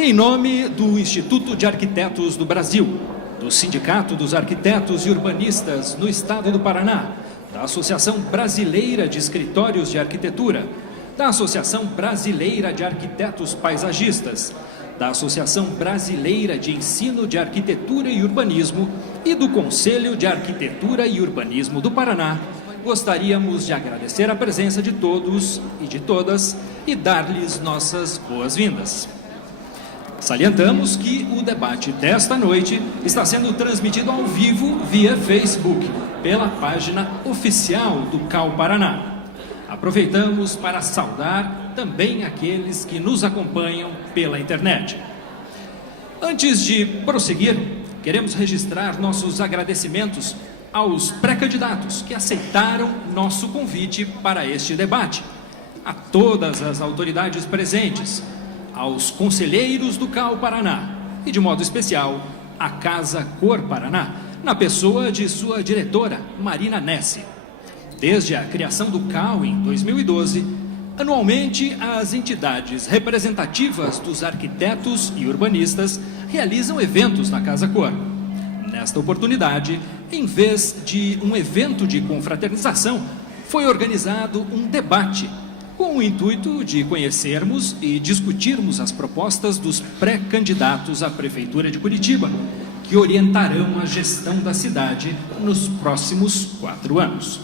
Em nome do Instituto de Arquitetos do Brasil, do Sindicato dos Arquitetos e Urbanistas no Estado do Paraná, da Associação Brasileira de Escritórios de Arquitetura, da Associação Brasileira de Arquitetos Paisagistas, da Associação Brasileira de Ensino de Arquitetura e Urbanismo e do Conselho de Arquitetura e Urbanismo do Paraná, gostaríamos de agradecer a presença de todos e de todas e dar-lhes nossas boas-vindas. Salientamos que o debate desta noite está sendo transmitido ao vivo via Facebook, pela página oficial do CAU Paraná. Aproveitamos para saudar também aqueles que nos acompanham pela internet. Antes de prosseguir, queremos registrar nossos agradecimentos aos pré-candidatos que aceitaram nosso convite para este debate, a todas as autoridades presentes, aos conselheiros do CAU Paraná e, de modo especial, à Casa Cor Paraná, na pessoa de sua diretora, Marina Nessi. Desde a criação do CAU em 2012, anualmente as entidades representativas dos arquitetos e urbanistas realizam eventos na Casa Cor. Nesta oportunidade, em vez de um evento de confraternização, foi organizado um debate com o intuito de conhecermos e discutirmos as propostas dos pré-candidatos à Prefeitura de Curitiba, que orientarão a gestão da cidade nos próximos 4 anos.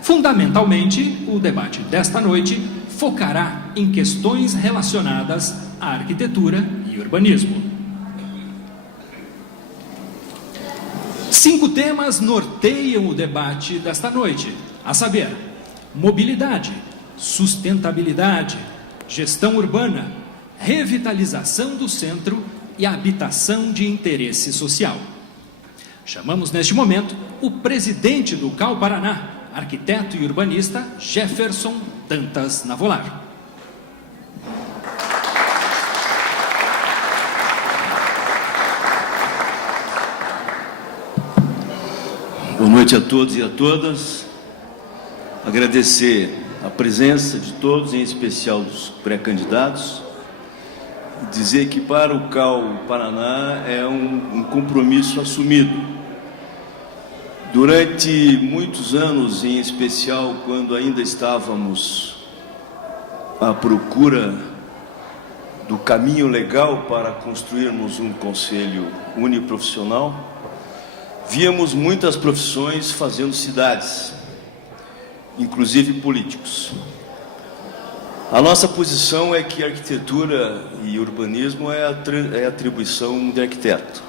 Fundamentalmente, o debate desta noite focará em questões relacionadas à arquitetura e urbanismo. 5 temas norteiam o debate desta noite, a saber, mobilidade, sustentabilidade, gestão urbana, revitalização do centro e habitação de interesse social. Chamamos neste momento o presidente do CAU Paraná, arquiteto e urbanista Jefferson Dantas Navolar. Boa noite a todos e a todas. Agradecer a presença de todos, em especial dos pré-candidatos. Dizer que para o CAU Paraná é um compromisso assumido. Durante muitos anos, em especial quando ainda estávamos à procura do caminho legal para construirmos um conselho uniprofissional, víamos muitas profissões fazendo cidades, inclusive políticos. A nossa posição é que arquitetura e urbanismo é atribuição de arquiteto.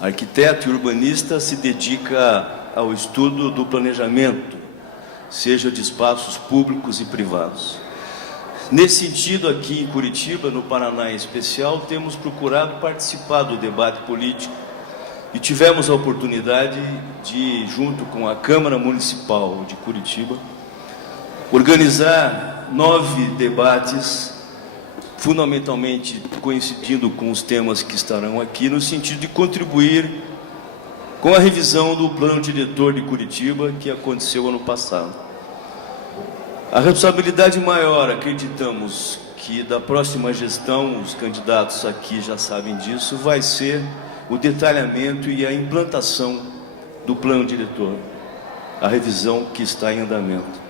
Arquiteto e urbanista se dedica ao estudo do planejamento, seja de espaços públicos e privados. Nesse sentido, aqui em Curitiba, no Paraná em especial, temos procurado participar do debate político e tivemos a oportunidade de, junto com a Câmara Municipal de Curitiba, organizar 9 debates, fundamentalmente coincidindo com os temas que estarão aqui, no sentido de contribuir com a revisão do Plano Diretor de Curitiba, que aconteceu ano passado. A responsabilidade maior, acreditamos, que da próxima gestão, os candidatos aqui já sabem disso, vai ser o detalhamento e a implantação do Plano Diretor, a revisão que está em andamento.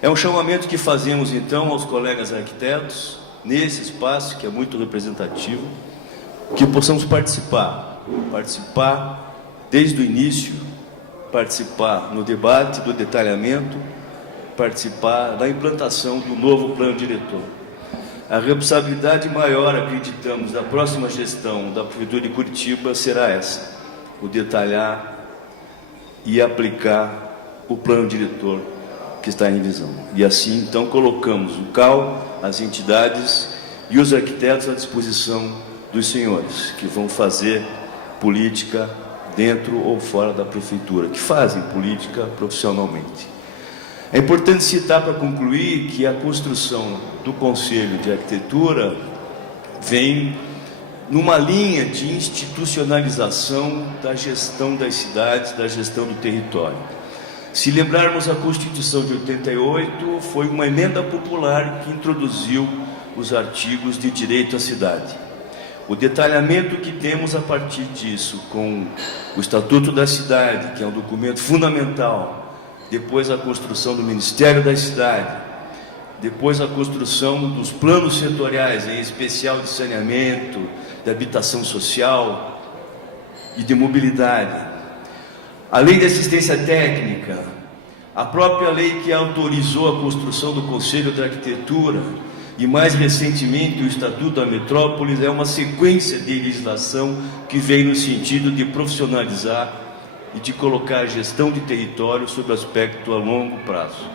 É um chamamento que fazemos, então, aos colegas arquitetos, nesse espaço, que é muito representativo, que possamos participar desde o início, participar no debate, do detalhamento, participar da implantação do novo plano diretor. A responsabilidade maior, acreditamos, da próxima gestão da Prefeitura de Curitiba será essa, o detalhar e aplicar o plano diretor que está em revisão. E assim, então, colocamos o CAU, as entidades e os arquitetos à disposição dos senhores, que vão fazer política dentro ou fora da Prefeitura, que fazem política profissionalmente. É importante citar, para concluir, que a construção do Conselho de Arquitetura vem numa linha de institucionalização da gestão das cidades, da gestão do território. Se lembrarmos, a Constituição de 88 foi uma emenda popular que introduziu os artigos de direito à cidade. O detalhamento que temos a partir disso, com o Estatuto da Cidade, que é um documento fundamental, depois a construção do Ministério da Cidade, depois a construção dos planos setoriais, em especial de saneamento, de habitação social e de mobilidade, a lei de assistência técnica, a própria lei que autorizou a construção do Conselho de Arquitetura e, mais recentemente, o Estatuto da Metrópolis, é uma sequência de legislação que vem no sentido de profissionalizar e de colocar a gestão de território sob aspecto a longo prazo.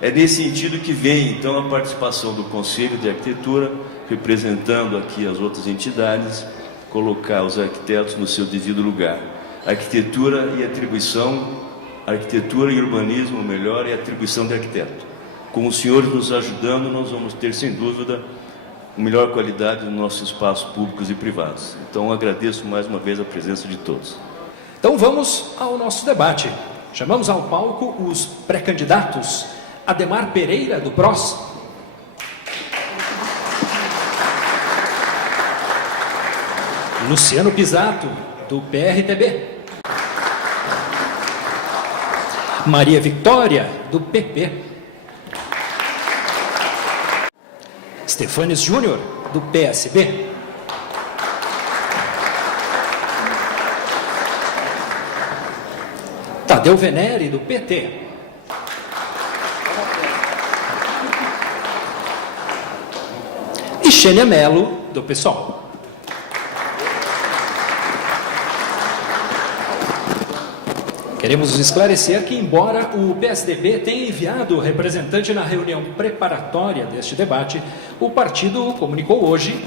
É nesse sentido que vem, então, a participação do Conselho de Arquitetura, representando aqui as outras entidades, colocar os arquitetos no seu devido lugar. Arquitetura e atribuição, arquitetura e urbanismo, melhor, e atribuição de arquiteto. Com os senhores nos ajudando, nós vamos ter, sem dúvida, melhor qualidade nos nossos espaços públicos e privados. Então, agradeço mais uma vez a presença de todos. Então vamos ao nosso debate. Chamamos ao palco os pré-candidatos. Ademar Pereira, do PROS. Luciano Pisato, do PRTB. Maria Vitória, do PP. Stefanes Júnior, do PSB. Tadeu Venere, do PT. E Xênia Mello, do PSOL. Queremos esclarecer que, embora o PSDB tenha enviado representante na reunião preparatória deste debate, o partido comunicou hoje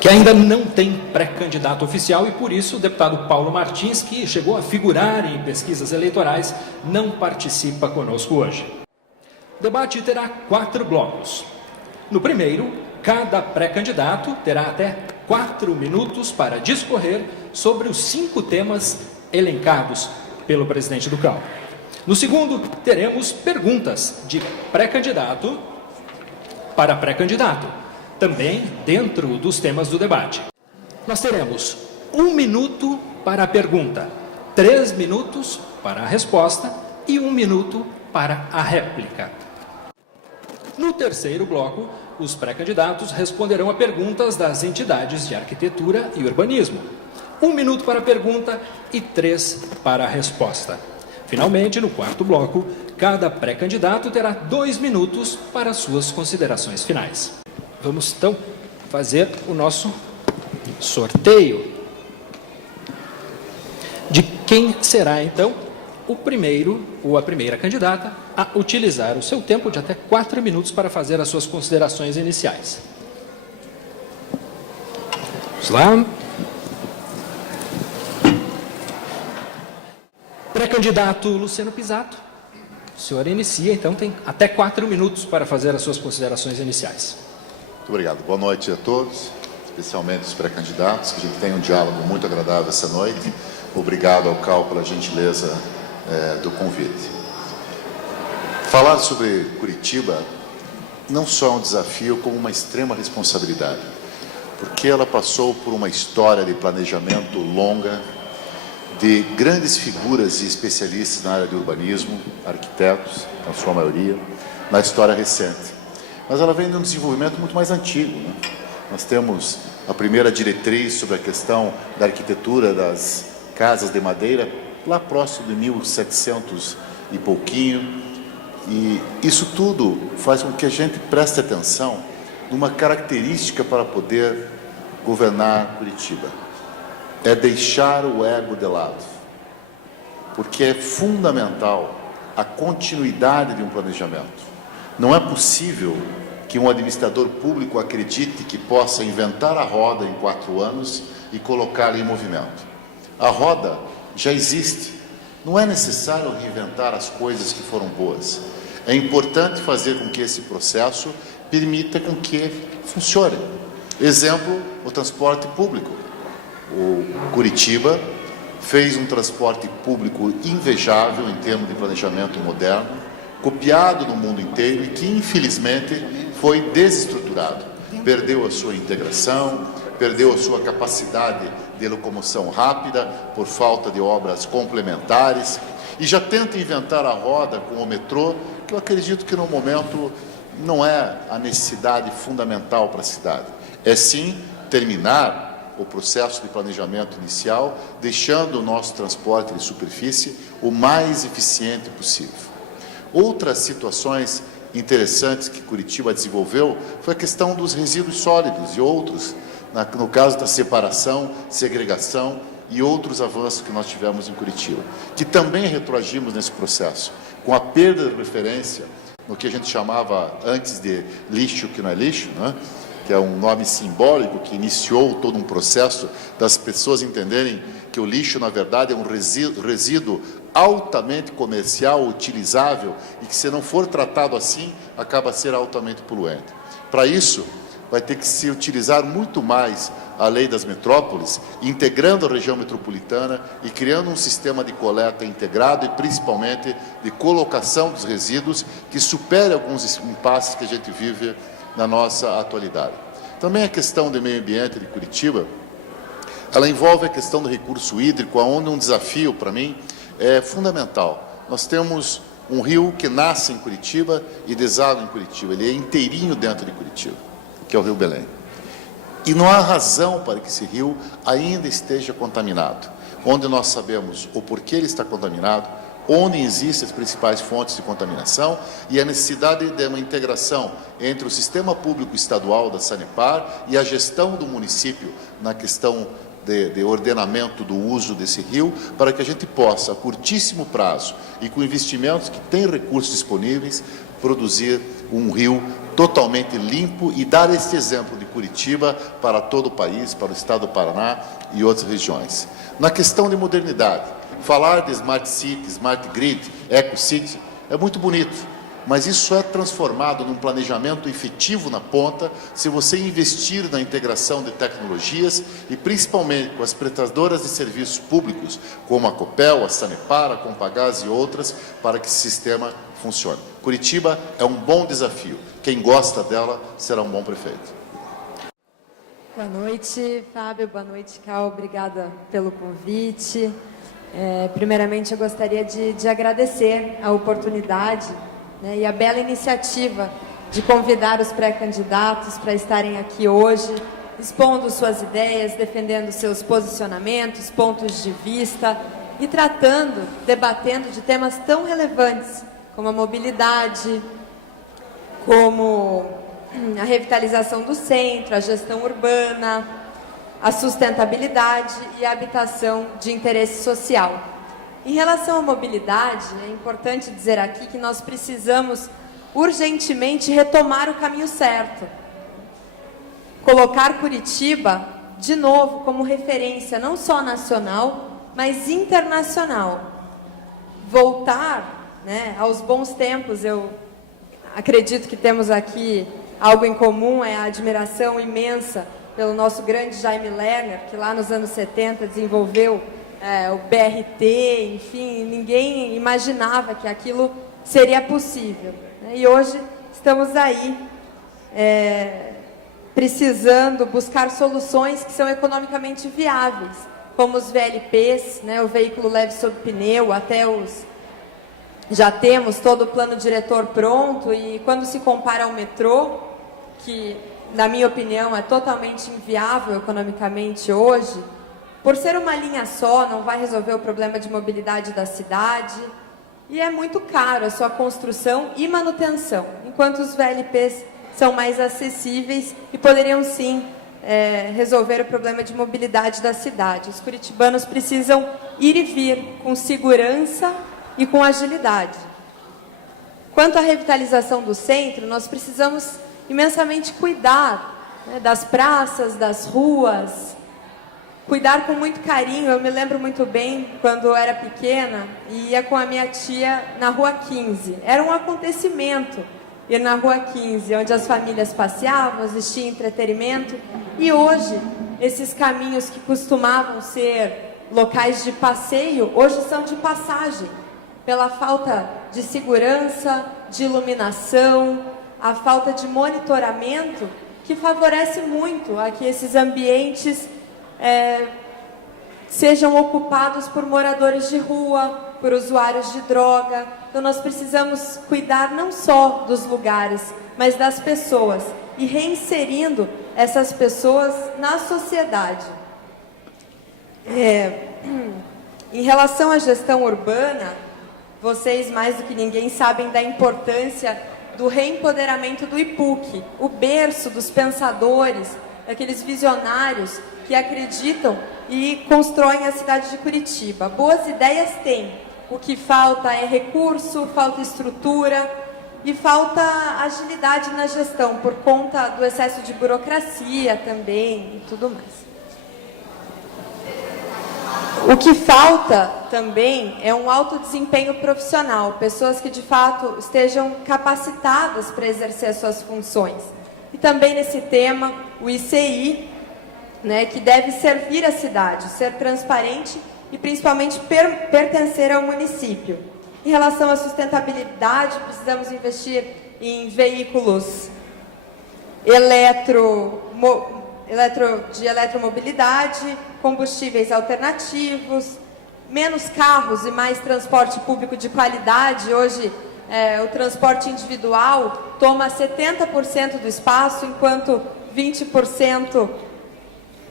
que ainda não tem pré-candidato oficial e, por isso, o deputado Paulo Martins, que chegou a figurar em pesquisas eleitorais, não participa conosco hoje. O debate terá 4 blocos. No primeiro, cada pré-candidato terá até 4 minutos para discorrer sobre os 5 temas elencados pelo presidente do CAL. No segundo, teremos perguntas de pré-candidato para pré-candidato, também dentro dos temas do debate. Nós teremos 1 minuto para a pergunta, 3 minutos para a resposta e 1 minuto para a réplica. No terceiro bloco, os pré-candidatos responderão a perguntas das entidades de arquitetura e urbanismo. 1 minuto para a pergunta e 3 para a resposta. Finalmente, no quarto bloco, cada pré-candidato terá 2 minutos para suas considerações finais. Vamos, então, fazer o nosso sorteio de quem será, então, o primeiro ou a primeira candidata a utilizar o seu tempo de até 4 minutos para fazer as suas considerações iniciais. Vamos lá. Pré-candidato Luciano Pisato. O senhor inicia, então tem até 4 minutos para fazer as suas considerações iniciais. Muito obrigado. Boa noite a todos, especialmente os pré-candidatos, que a gente tem um diálogo muito agradável essa noite. Obrigado ao CAL pela gentileza do convite. Falar sobre Curitiba não só é um desafio, como uma extrema responsabilidade, porque ela passou por uma história de planejamento longa, de grandes figuras e especialistas na área de urbanismo, arquitetos, na sua maioria, na história recente. Mas ela vem de um desenvolvimento muito mais antigo, né? Nós temos a primeira diretriz sobre a questão da arquitetura das casas de madeira, lá próximo de 1700 e pouquinho, e isso tudo faz com que a gente preste atenção numa característica para poder governar Curitiba. É deixar o ego de lado, porque é fundamental a continuidade de um planejamento. Não é possível que um administrador público acredite que possa inventar a roda em 4 anos e colocá-la em movimento. A roda já existe. Não é necessário reinventar as coisas que foram boas. É importante fazer com que esse processo permita com que funcione. Exemplo, o transporte público. O Curitiba fez um transporte público invejável em termos de planejamento moderno, copiado no mundo inteiro e que, infelizmente, foi desestruturado. Perdeu a sua integração, perdeu a sua capacidade de locomoção rápida por falta de obras complementares e já tenta inventar a roda com o metrô, que eu acredito que no momento não é a necessidade fundamental para a cidade. É sim terminar o processo de planejamento inicial, deixando o nosso transporte de superfície o mais eficiente possível. Outras situações interessantes que Curitiba desenvolveu foi a questão dos resíduos sólidos e outros, no caso da separação, segregação e outros avanços que nós tivemos em Curitiba, que também retroagimos nesse processo, com a perda de referência no que a gente chamava antes de lixo que não é lixo, né? Que é um nome simbólico que iniciou todo um processo das pessoas entenderem que o lixo, na verdade, é um resíduo altamente comercial, utilizável, e que, se não for tratado assim, acaba a ser altamente poluente. Para isso, vai ter que se utilizar muito mais a lei das metrópoles, integrando a região metropolitana e criando um sistema de coleta integrado e, principalmente, de colocação dos resíduos que supere alguns impasses que a gente vive na nossa atualidade. Também a questão do meio ambiente de Curitiba, ela envolve a questão do recurso hídrico, onde um desafio, para mim, é fundamental. Nós temos um rio que nasce em Curitiba e deságua em Curitiba, ele é inteirinho dentro de Curitiba, que é o Rio Belém. E não há razão para que esse rio ainda esteja contaminado, onde nós sabemos o porquê ele está contaminado, onde existem as principais fontes de contaminação e a necessidade de uma integração entre o sistema público estadual da Sanepar e a gestão do município na questão de ordenamento do uso desse rio, para que a gente possa, a curtíssimo prazo e com investimentos que têm recursos disponíveis, produzir um rio totalmente limpo e dar esse exemplo de Curitiba para todo o país, para o estado do Paraná e outras regiões. Na questão de modernidade, falar de Smart City, Smart Grid, Eco City é muito bonito, mas isso é transformado num planejamento efetivo na ponta se você investir na integração de tecnologias e principalmente com as prestadoras de serviços públicos, como a Copel, a Sanepar, a Compagás e outras, para que esse sistema funcione. Curitiba é um bom desafio. Quem gosta dela será um bom prefeito. Boa noite, Fábio. Boa noite, Cal. Obrigada pelo convite. Primeiramente, eu gostaria de agradecer a oportunidade, né, e a bela iniciativa de convidar os pré-candidatos para estarem aqui hoje, expondo suas ideias, defendendo seus posicionamentos, pontos de vista e debatendo de temas tão relevantes como a mobilidade, como a revitalização do centro, a gestão urbana, a sustentabilidade e a habitação de interesse social. Em relação à mobilidade, é importante dizer aqui que nós precisamos urgentemente retomar o caminho certo. Colocar Curitiba, de novo, como referência não só nacional, mas internacional. Voltar, né, aos bons tempos. Eu acredito que temos aqui algo em comum, é a admiração imensa pelo nosso grande Jaime Lerner, que lá nos anos 70 desenvolveu o BRT, enfim, ninguém imaginava que aquilo seria possível. E hoje estamos aí precisando buscar soluções que são economicamente viáveis, como os VLPs, né, o veículo leve sob pneu, já temos todo o plano diretor pronto, e quando se compara ao metrô, que na minha opinião é totalmente inviável economicamente hoje, por ser uma linha só, não vai resolver o problema de mobilidade da cidade, e é muito caro a sua construção e manutenção, enquanto os VLPs são mais acessíveis e poderiam sim resolver o problema de mobilidade da cidade. Os curitibanos precisam ir e vir com segurança e com agilidade. Quanto à revitalização do centro, nós precisamos imensamente cuidar, né, das praças, das ruas, cuidar com muito carinho. Eu me lembro muito bem, quando eu era pequena, e ia com a minha tia na Rua 15. Era um acontecimento ir na Rua 15, onde as famílias passeavam, existia entretenimento. E hoje, esses caminhos que costumavam ser locais de passeio, hoje são de passagem. pela falta de segurança, de iluminação, a falta de monitoramento, que favorece muito a que esses ambientes sejam ocupados por moradores de rua, por usuários de droga. Então nós precisamos cuidar não só dos lugares, mas das pessoas, e reinserindo essas pessoas na sociedade. Em relação à gestão urbana, vocês mais do que ninguém sabem da importância do reempoderamento do IPUC, o berço dos pensadores, daqueles visionários que acreditam e constroem a cidade de Curitiba. Boas ideias tem, o que falta é recurso, falta estrutura e falta agilidade na gestão, por conta do excesso de burocracia também e tudo mais. O que falta também é um alto desempenho profissional, pessoas que de fato estejam capacitadas para exercer as suas funções. E também nesse tema, o ICI, que deve servir a cidade, ser transparente e principalmente pertencer ao município. Em relação à sustentabilidade, precisamos investir em veículos de eletromobilidade, combustíveis alternativos, menos carros e mais transporte público de qualidade. Hoje, o transporte individual toma 70% do espaço, enquanto 20%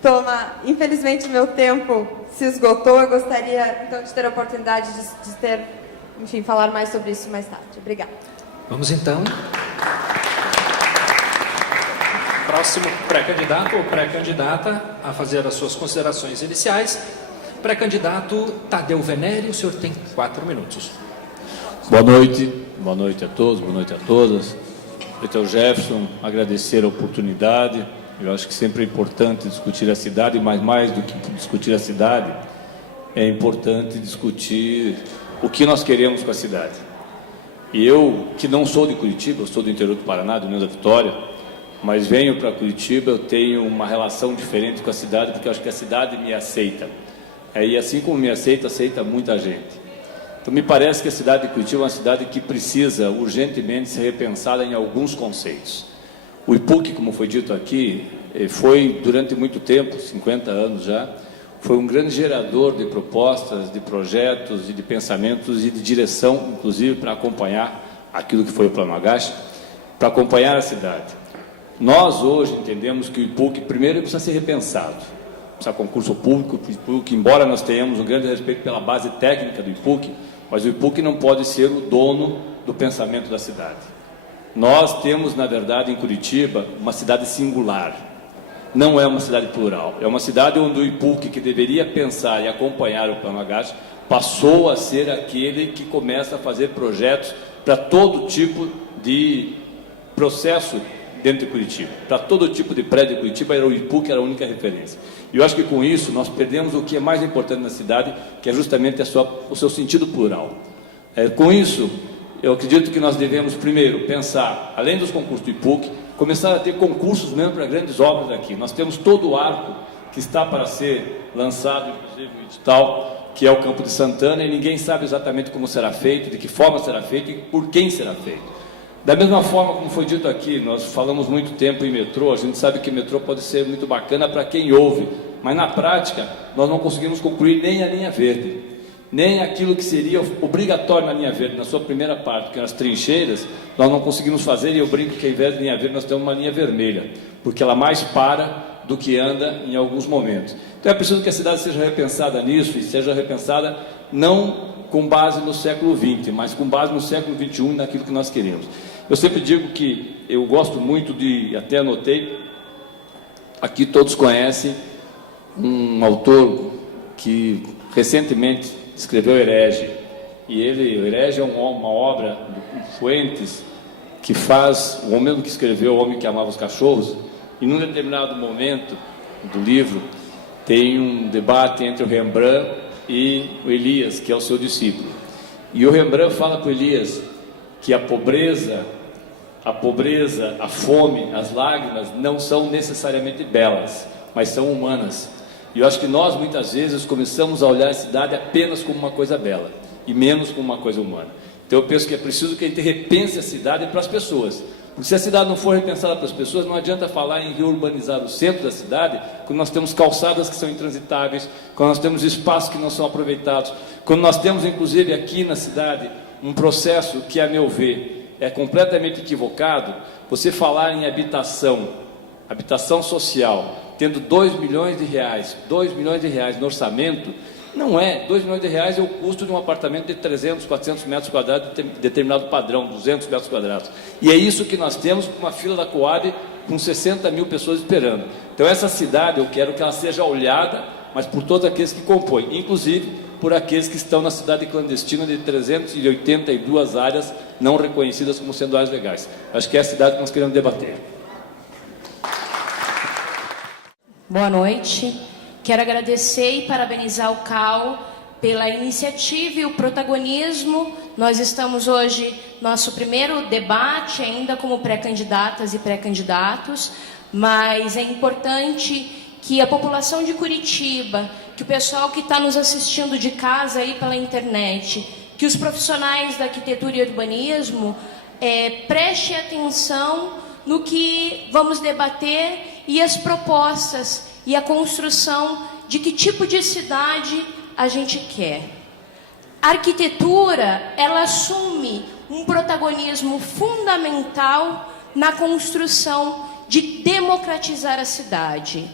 toma... Infelizmente, meu tempo se esgotou. Eu gostaria, então, de ter a oportunidade de falar mais sobre isso mais tarde. Obrigada. Vamos, então. Próximo pré-candidato ou pré-candidata a fazer as suas considerações iniciais. Pré-candidato Tadeu Venere, o senhor tem 4 minutos. Boa noite a todos, boa noite a todas. Então, Jefferson, agradecer a oportunidade. Eu acho que sempre é importante discutir a cidade, mas mais do que discutir a cidade, é importante discutir o que nós queremos com a cidade. E eu, que não sou de Curitiba, eu sou do interior do Paraná, do União da Vitória, mas venho para Curitiba, eu tenho uma relação diferente com a cidade, porque eu acho que a cidade me aceita. E assim como me aceita, aceita muita gente. Então me parece que a cidade de Curitiba é uma cidade que precisa urgentemente ser repensada em alguns conceitos. O IPUC, como foi dito aqui, foi durante muito tempo, 50 anos já, foi um grande gerador de propostas, de projetos e de pensamentos e de direção, inclusive para acompanhar aquilo que foi o Plano Agache, para acompanhar a cidade. Nós hoje entendemos que o IPUC primeiro precisa ser repensado, precisa de concurso público, embora nós tenhamos um grande respeito pela base técnica do IPUC, mas o IPUC não pode ser o dono do pensamento da cidade. Nós temos, na verdade, em Curitiba, uma cidade singular. Não é uma cidade plural. É uma cidade onde o IPUC, que deveria pensar e acompanhar o Plano Agache, passou a ser aquele que começa a fazer projetos para todo tipo de processo dentro de Curitiba. Para todo tipo de prédio de Curitiba, o IPUC era a única referência. E eu acho que com isso nós perdemos o que é mais importante na cidade, que é justamente o seu sentido plural. Com isso, eu acredito que nós devemos, primeiro, pensar, além dos concursos do IPUC, começar a ter concursos mesmo para grandes obras aqui. Nós temos todo o arco que está para ser lançado, inclusive o edital, que é o Campo de Santana, e ninguém sabe exatamente como será feito, de que forma será feito e por quem será feito. Da mesma forma como foi dito aqui, nós falamos muito tempo em metrô, a gente sabe que metrô pode ser muito bacana para quem ouve, mas na prática nós não conseguimos concluir nem a linha verde, nem aquilo que seria obrigatório na linha verde, na sua primeira parte, que eram as trincheiras, nós não conseguimos fazer, e eu brinco que ao invés de linha verde nós temos uma linha vermelha, porque ela mais para do que anda em alguns momentos. Então é preciso que a cidade seja repensada nisso, e seja repensada não com base no século XX, mas com base no século XXI e naquilo que nós queremos. Eu sempre digo que eu gosto muito de, até anotei, aqui todos conhecem um autor que recentemente escreveu Herege, e o Herege é uma obra do Fuentes, que faz, o homem que escreveu O Homem que Amava os Cachorros, e num determinado momento do livro tem um debate entre o Rembrandt e o Elias, que é o seu discípulo, e o Rembrandt fala para o Elias que a pobreza, a fome, as lágrimas não são necessariamente belas, mas são humanas. E eu acho que nós muitas vezes começamos a olhar a cidade apenas como uma coisa bela. e menos como uma coisa humana. Então eu penso que é preciso que a gente repense a cidade para as pessoas. Porque se a cidade não for repensada para as pessoas, não adianta falar em reurbanizar o centro da cidade, quando nós temos calçadas que são intransitáveis, quando nós temos espaços que não são aproveitados, quando nós temos, inclusive, aqui na cidade, um processo que, a meu ver, é completamente equivocado. Você falar em habitação social, tendo 2 milhões de reais no orçamento, não é. 2 milhões de reais é o custo de um apartamento de 300, 400 metros quadrados de determinado padrão, 200 metros quadrados. E é isso que nós temos com uma fila da Coab com 60 mil pessoas esperando. Então essa cidade, eu quero que ela seja olhada, mas por todos aqueles que compõem, inclusive por aqueles que estão na cidade clandestina de 382 áreas não reconhecidas como sendo áreas legais. Acho que é a cidade que nós queremos debater. Boa noite. Quero agradecer e parabenizar o CAL pela iniciativa e o protagonismo. Nós estamos hoje, nosso primeiro debate, ainda como pré-candidatas e pré-candidatos, mas é importante que a população de Curitiba, que o pessoal que está nos assistindo de casa aí pela internet, que os profissionais da arquitetura e urbanismo prestem atenção no que vamos debater e as propostas e a construção de que tipo de cidade a gente quer. A arquitetura, ela assume um protagonismo fundamental na construção de democratizar a cidade.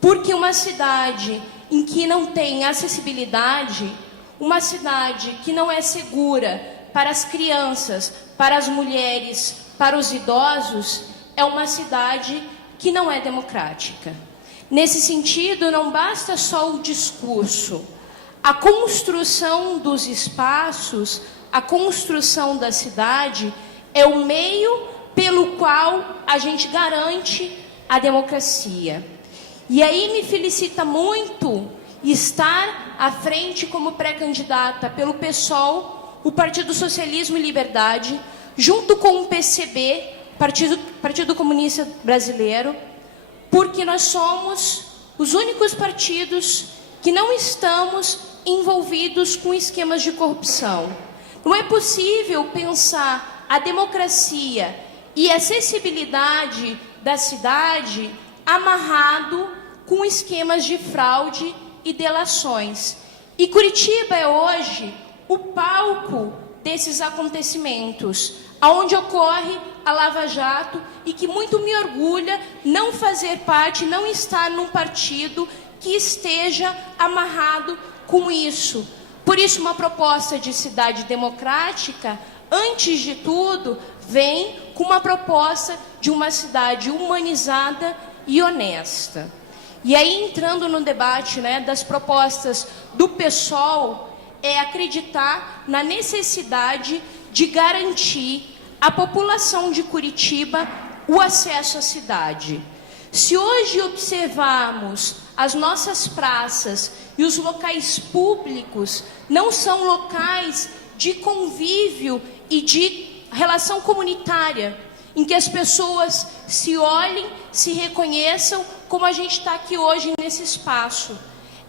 Porque uma cidade em que não tem acessibilidade, uma cidade que não é segura para as crianças, para as mulheres, para os idosos, é uma cidade que não é democrática. Nesse sentido, não basta só o discurso. A construção dos espaços, a construção da cidade é o meio pelo qual a gente garante a democracia. E aí me felicita muito estar à frente como pré-candidata pelo PSOL, o Partido Socialismo e Liberdade, junto com o PCB, Partido Comunista Brasileiro, porque nós somos os únicos partidos que não estamos envolvidos com esquemas de corrupção. Não é possível pensar a democracia e a acessibilidade da cidade amarrado com esquemas de fraude e delações. E Curitiba é hoje o palco desses acontecimentos, onde ocorre a Lava Jato, e que muito me orgulha não fazer parte, não estar num partido que esteja amarrado com isso. Por isso, uma proposta de cidade democrática, antes de tudo, vem com uma proposta de uma cidade humanizada e honesta. E aí, entrando no debate, das propostas do PSOL, é acreditar na necessidade de garantir à população de Curitiba o acesso à cidade. Se hoje observarmos as nossas praças e os locais públicos, não são locais de convívio e de relação comunitária, em que as pessoas se olhem, se reconheçam, como a gente está aqui hoje nesse espaço.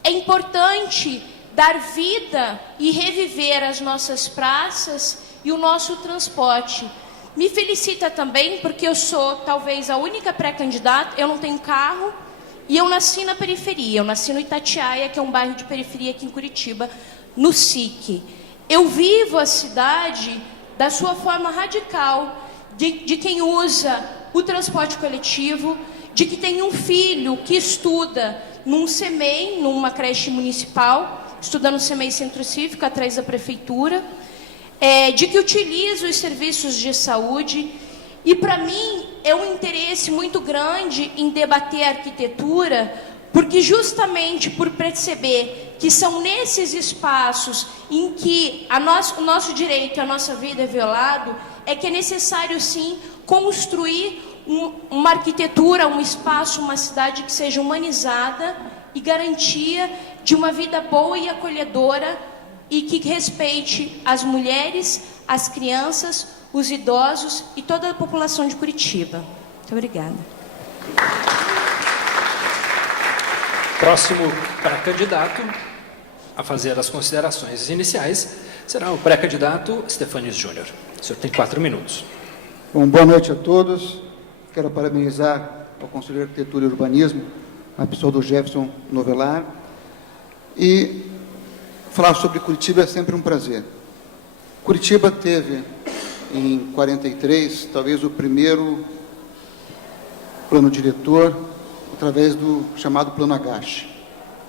É importante dar vida e reviver as nossas praças e o nosso transporte. Me felicita também porque eu sou talvez a única pré-candidata, eu não tenho carro e eu nasci na periferia, eu nasci no Itatiaia, que é um bairro de periferia aqui em Curitiba, no SIC. Eu vivo a cidade da sua forma radical, de quem usa o transporte coletivo, de que tem um filho que estuda num CEMEI, numa creche municipal, estudando no CEMEI Centro Cívico, atrás da prefeitura, de que utiliza os serviços de saúde. E para mim é um interesse muito grande em debater a arquitetura, porque justamente por perceber que são nesses espaços em que o nosso direito e a nossa vida é violado, é que é necessário sim construir uma arquitetura, um espaço, uma cidade que seja humanizada e garantia de uma vida boa e acolhedora e que respeite as mulheres, as crianças, os idosos e toda a população de Curitiba. Muito obrigada. Próximo para candidato a fazer as considerações iniciais, será o pré-candidato Stefanes Júnior. O senhor tem 4 minutos. Bom, boa noite a todos. Quero parabenizar ao Conselheiro de Arquitetura e Urbanismo, a pessoa do Jefferson Novelar. E falar sobre Curitiba é sempre um prazer. Curitiba teve, em 43, talvez o primeiro plano diretor, através do chamado Plano Agache,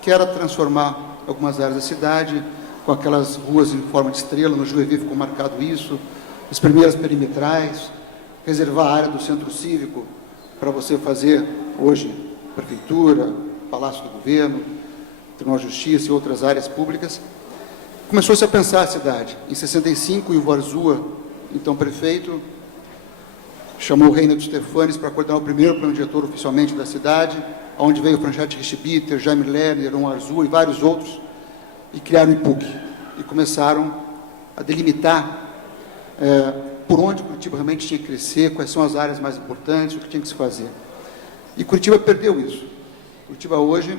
que era transformar algumas áreas da cidade, com aquelas ruas em forma de estrela, no Juiz ficou marcado isso, as primeiras perimetrais, reservar a área do centro cívico para você fazer, hoje, prefeitura, Palácio do Governo, Tribunal de Justiça e outras áreas públicas. Começou-se a pensar a cidade. Em 65, o Ivo Arzua, então prefeito, chamou o Reinaldo Stefanes para coordenar o primeiro plano diretor oficialmente da cidade, onde veio Franchette Richbiter, Jaime Lerner, Heron Arzua e vários outros, e criaram o IPUC. E começaram a delimitar por onde Curitiba realmente tinha que crescer, quais são as áreas mais importantes, o que tinha que se fazer. E Curitiba perdeu isso. Curitiba hoje,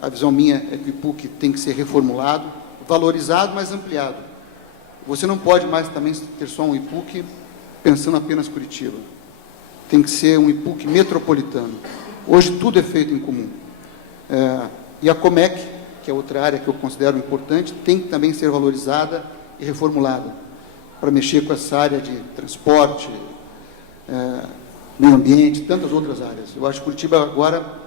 a visão minha é que o IPUC tem que ser reformulado, valorizado, mas ampliado. Você não pode mais também ter só um IPUC pensando apenas Curitiba. Tem que ser um IPUC metropolitano. Hoje tudo é feito em comum. E a Comec, que é outra área que eu considero importante, tem que também ser valorizada e reformulada para mexer com essa área de transporte, meio ambiente, tantas outras áreas. Eu acho que Curitiba agora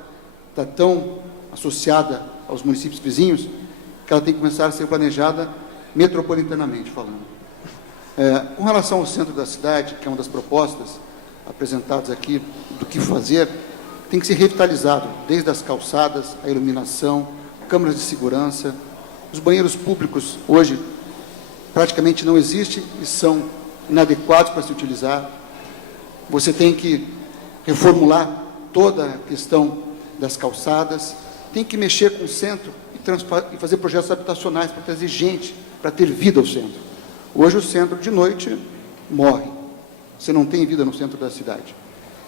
está tão associada aos municípios vizinhos que ela tem que começar a ser planejada metropolitanamente falando. Com relação ao centro da cidade, que é uma das propostas apresentadas aqui do que fazer, tem que ser revitalizado, desde as calçadas, a iluminação, câmaras de segurança. Os banheiros públicos hoje praticamente não existem e são inadequados para se utilizar. Você tem que reformular toda a questão das calçadas, tem que mexer com o centro e fazer projetos habitacionais para trazer gente, para ter vida ao centro. Hoje o centro de noite morre, você não tem vida no centro da cidade.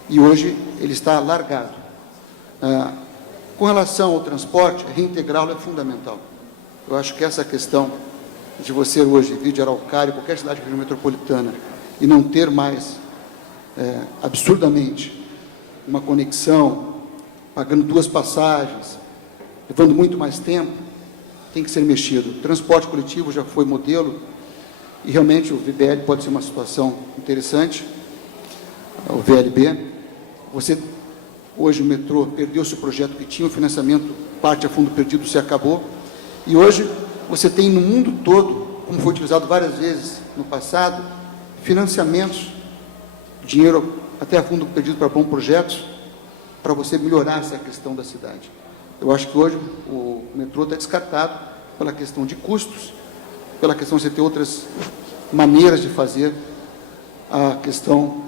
E hoje ele está largado. Com relação ao transporte, reintegrá-lo é fundamental. Eu acho que essa questão de você hoje vir de Araucária, qualquer cidade região metropolitana, e não ter mais, absurdamente, uma conexão, pagando 2 passagens, levando muito mais tempo, tem que ser mexido. O transporte coletivo já foi modelo, e realmente o VBL pode ser uma situação interessante, o VLB. Hoje o metrô perdeu-se o projeto que tinha, o financiamento, parte a fundo perdido, se acabou, e hoje você tem no mundo todo, como foi utilizado várias vezes no passado, financiamentos, dinheiro até a fundo perdido para bons projetos, para você melhorar essa questão da cidade. Eu acho que hoje o metrô está descartado pela questão de custos, pela questão de você ter outras maneiras de fazer a questão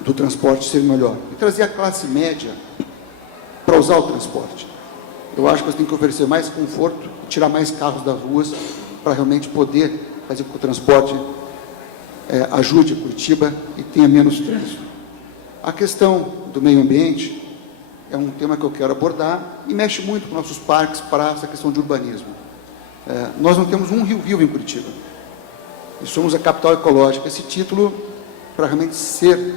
do transporte ser melhor. E trazer a classe média para usar o transporte. Eu acho que você tem que oferecer mais conforto, tirar mais carros das ruas, para realmente poder fazer com que o transporte ajude Curitiba e tenha menos trânsito. A questão do meio ambiente é um tema que eu quero abordar e mexe muito com nossos parques para essa questão de urbanismo. Nós não temos um rio vivo em Curitiba. E somos a capital ecológica. Esse título, para realmente ser,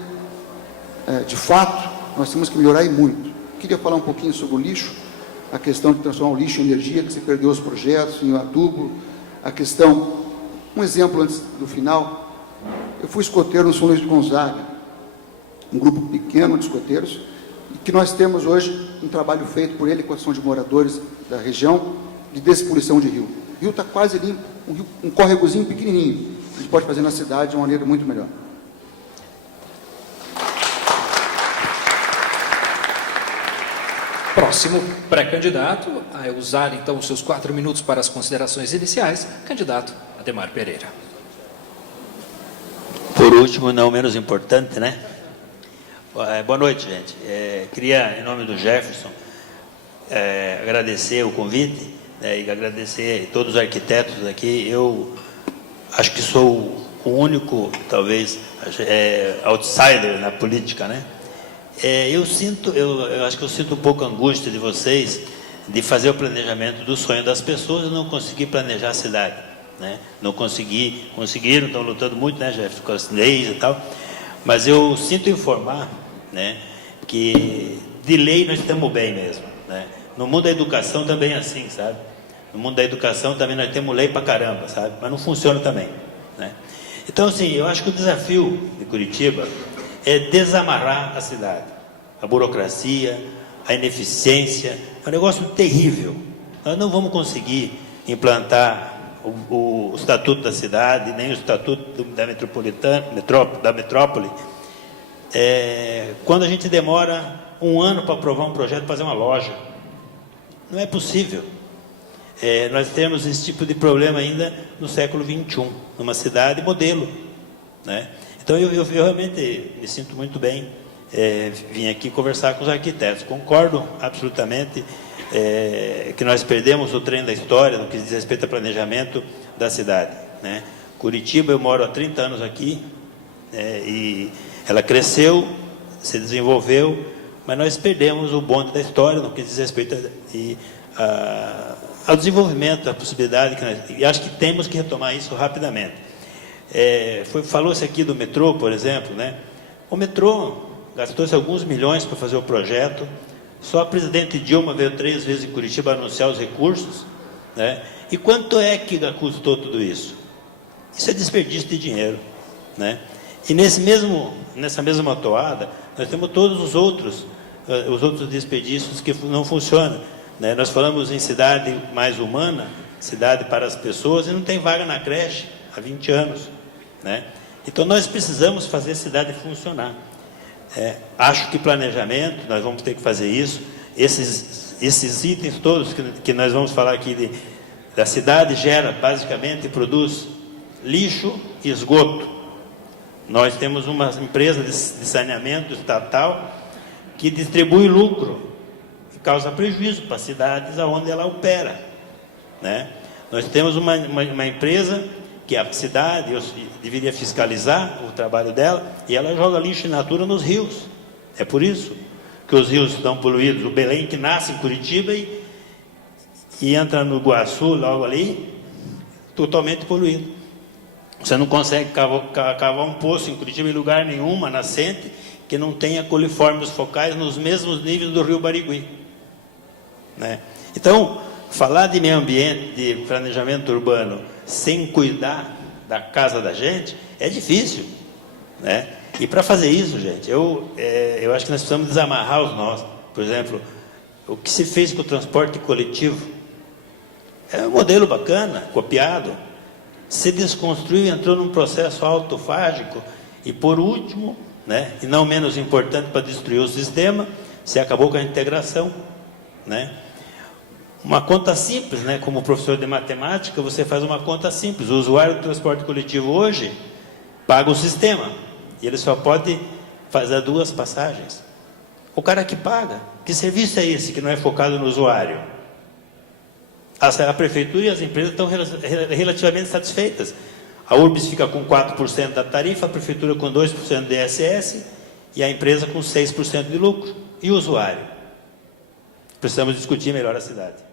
de fato, nós temos que melhorar e muito. Queria falar um pouquinho sobre o lixo, a questão de transformar o lixo em energia, que se perdeu os projetos, em adubo, a questão, um exemplo antes do final, eu fui escoteiro no São Luís de Gonzaga, um grupo pequeno de escoteiros, e que nós temos hoje um trabalho feito por ele com a ação de moradores da região, de despoluição de rio. O rio está quase limpo, um córregozinho pequenininho, a gente pode fazer na cidade de uma maneira muito melhor. Próximo pré-candidato a usar, então, os seus 4 minutos para as considerações iniciais, candidato Ademar Pereira. Por último, não menos importante, né? Boa noite, gente. Queria, em nome do Jefferson, agradecer o convite, e agradecer a todos os arquitetos aqui. Eu acho que sou o único, talvez, outsider na política, né? Eu acho que eu sinto um pouco a angústia de vocês de fazer o planejamento do sonho das pessoas e não conseguir planejar a cidade. né? Não conseguiram, estão lutando muito, né, Jeff, com as leis e tal. Mas eu sinto informar, né, que de lei nós estamos bem mesmo, né? No mundo da educação também é assim, sabe? No mundo da educação também nós temos lei pra caramba, sabe? Mas não funciona também, né? Então, assim, eu acho que o desafio de Curitiba é desamarrar a cidade. A burocracia, a ineficiência, é um negócio terrível. Nós não vamos conseguir implantar o estatuto da cidade, nem o estatuto da metrópole, quando a gente demora um ano para aprovar um projeto para fazer uma loja. Não é possível. Nós temos esse tipo de problema ainda no século XXI, numa cidade modelo, né? Então eu realmente me sinto muito bem, vim aqui conversar com os arquitetos. Concordo absolutamente que nós perdemos o trem da história no que diz respeito ao planejamento da cidade, né? Curitiba, eu moro há 30 anos aqui, e ela cresceu, se desenvolveu, mas nós perdemos o bonde da história no que diz respeito ao desenvolvimento, à possibilidade, e acho que temos que retomar isso rapidamente. Falou-se aqui do metrô, por exemplo, né? O metrô gastou-se alguns milhões para fazer o projeto, só a presidente Dilma veio 3 vezes em Curitiba anunciar os recursos, né? E quanto é que custou tudo isso? Isso é desperdício de dinheiro, né? E nessa mesma toada, nós temos todos os outros desperdícios que não funcionam, né? Nós falamos em cidade mais humana, cidade para as pessoas, e não tem vaga na creche há 20 anos, né? Então nós precisamos fazer a cidade funcionar. Acho que planejamento, nós vamos ter que fazer isso. Esses itens todos que nós vamos falar aqui da cidade gera basicamente e produz lixo e esgoto. Nós temos uma empresa de saneamento estatal que distribui lucro e causa prejuízo para as cidades onde ela opera, né? Nós temos uma empresa que a cidade deveria fiscalizar o trabalho dela, e ela joga lixo in natura nos rios. É por isso que os rios estão poluídos. O Belém, que nasce em Curitiba e entra no Iguaçu, logo ali, totalmente poluído. Você não consegue cavar um poço em Curitiba em lugar nenhum, uma nascente, que não tenha coliformes focais nos mesmos níveis do rio Barigui, né? Então, falar de meio ambiente, de planejamento urbano, sem cuidar da casa da gente, é difícil, né? E para fazer isso, gente, eu acho que nós precisamos desamarrar os nós. Por exemplo, o que se fez com o transporte coletivo é um modelo bacana, copiado, se desconstruiu e entrou num processo autofágico, e por último, né, e não menos importante para destruir o sistema, se acabou com a integração, né? Uma conta simples, né? Como professor de matemática, você faz uma conta simples. O usuário do transporte coletivo hoje paga o sistema, e ele só pode fazer 2 passagens. O cara que paga, que serviço é esse que não é focado no usuário? A prefeitura e as empresas estão relativamente satisfeitas. A URBS fica com 4% da tarifa, a prefeitura com 2% de ISS e a empresa com 6% de lucro. E o usuário? Precisamos discutir melhor a cidade.